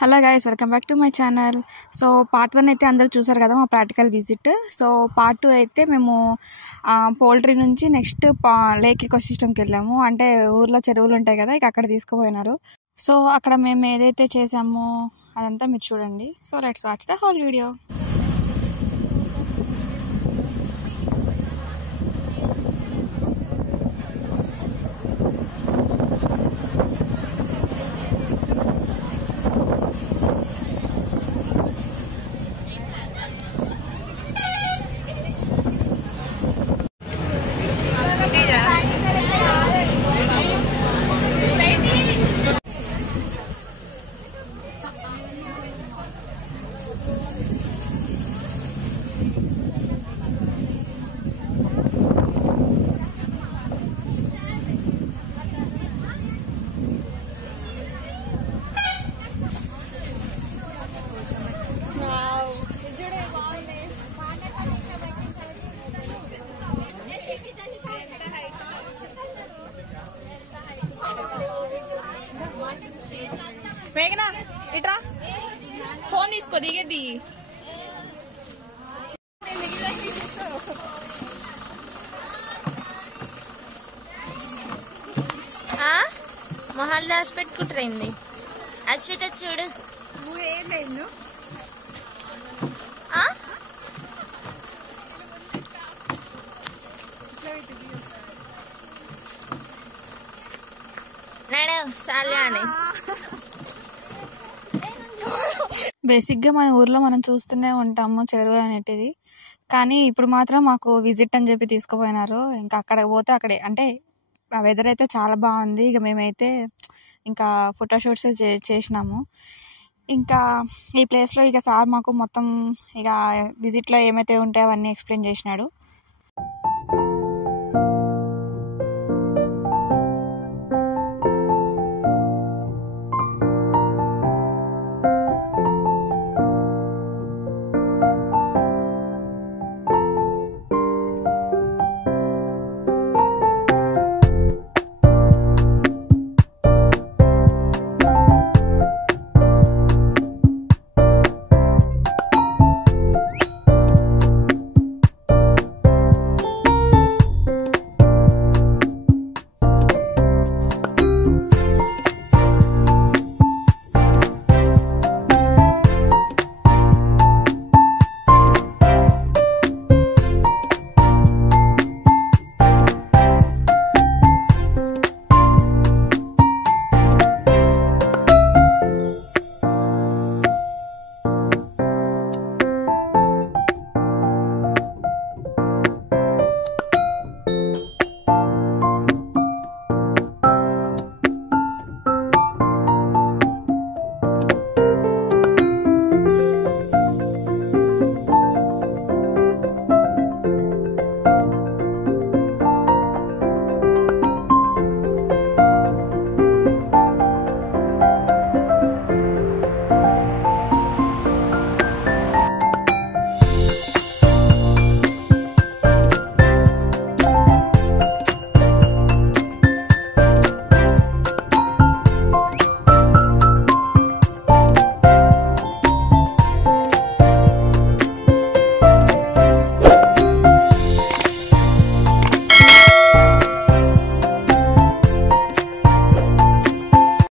Hello guys, welcome back to my channel. So part 1 అయితే అందరూ చూసారు కదా, మా ప్రాక్టికల్ విజిట్. సో పార్ట్ 2 అయితే మేము పోల్ట్రీ నుంచి నెక్స్ట్ లేక్ ఎకోసిస్టమ్కి వెళ్ళాము. అంటే ఊర్లో చెరువులు ఉంటాయి కదా, ఇక అక్కడ తీసుకుపోయినారు. సో అక్కడ మేము ఏదైతే చేసామో అదంతా మీరు చూడండి. So let's watch the whole video. మేఘనా ఇట్రా, ఫోన్ తీసుకో, దిగేది. మొహాలు దాచి పెట్టుకుంటారండి. అశ్విత చూడు, నాడు సాల్గానే. బేసిక్గా మన ఊర్లో మనం చూస్తూనే ఉంటాము చెరువు అనేటిది, కానీ ఇప్పుడు మాత్రం మాకు విజిట్ అని చెప్పి తీసుకుపోయినారు. ఇంకా అక్కడ పోతే అక్కడే అంటే వెదర్ అయితే చాలా బాగుంది. ఇక మేమైతే ఇంకా ఫోటోషూట్స్ చేసినాము. ఇంకా ఈ ప్లేస్లో ఇక సార్ మాకు మొత్తం ఇక విజిట్లో ఏమైతే ఉంటాయో అవన్నీ ఎక్స్ప్లెయిన్ చేసినాడు.